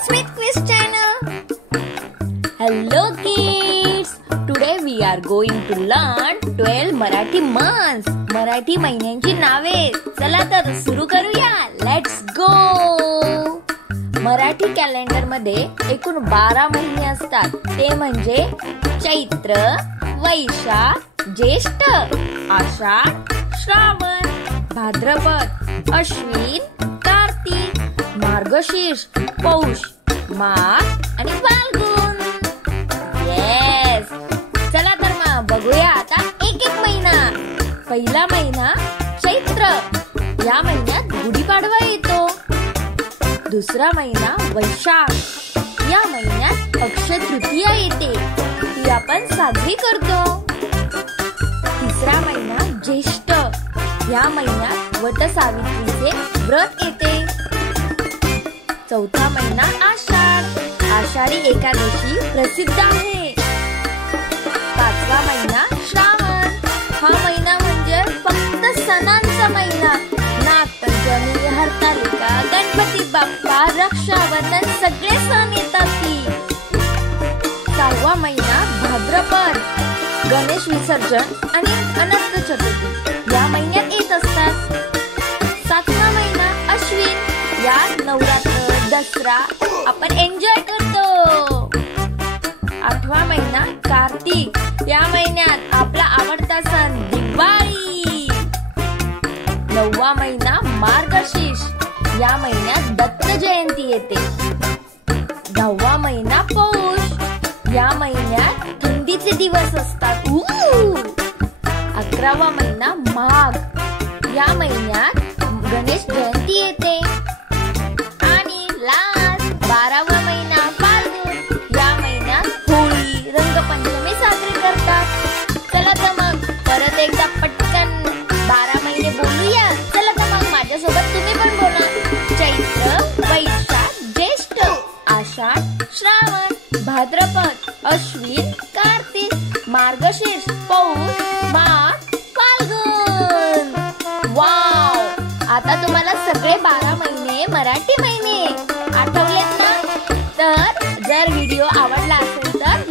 Smith Quiz channel. Hello kids. Today we are going to learn 12 Marathi months. Marathi महिन्यांची नावे. चला तर सुरू करूया. Let's go. मराठी कॅलेंडर मध्ये एकूण 12 महिने असतात. ते म्हणजे चैत्र, वैशाख, ज्येष्ठ, आषाढ, श्रावण, भाद्रपद, अश्विन, कार्तिक, मार्गशीर्ष, पौष, माघ आणि फाल्गुन. येस. चला तर मग बघूया आता एक एक महिना. पहिला महिना चैत्र. या महिन्यात गुढीपाडवा येतो. दुसरा महिना वैशाख. या महिन्यात अक्षय तृतीया येते. ती आपण साजरी करतो. तिसरा महिना ज्येष्ठ. या महिन्यात वटसावित्रीचे व्रत येते. चौथा महिना आषाढ. आषाढी एकादशी प्रसिद्ध आहे. पाचवा महिना श्रावण. हा महिना म्हणजे फक्त सणांचा महिना. नागपंचमी, हरतालिका, गणपती बाप्पा, रक्षाबंधन सगळे सण येतात की. सहावा महिना भाद्रपद. गणेश विसर्जन आणि अनंत चतुर्थी या महिन्यात येत असतात. सातवा महिना अश्विन. यात नवरात्र, दसरा आपण एन्जॉय करतो. आठवा महिना कार्तिक. या महिन्यात आपला आवडता सण दिवाळी. नववा महिना मार्गशीर्ष. या महिन्यात दत्त जयंती येते. दहावा महिना पौष. या महिन्यात थंडीचे दिवस असतात. 11वा महिना माघ. या महिन्यात गणेश जयंती येते. आणि लास्ट 12वा महिना फाल्गुन. या महिन्यात होळी, रंगपंचमी साजरी करतात. चला तर मग परत एकदा पटकन 12 महिने बोलूया. चला तर मग माझ्यासोबत तुम्ही पण बोला. चैत्र, वैशाख, ज्येष्ठ, आषाढ, श्रावण, भाद्रपद, अश्विन, कार्तिक, मार्गशीर्ष, पौष, माघ, फाल्गुन. वाव. आता तुम्हाला सगळे 12 महिने मराठी महिने आठवलेत ना? तर जर व्हिडिओ आवडला असेल तर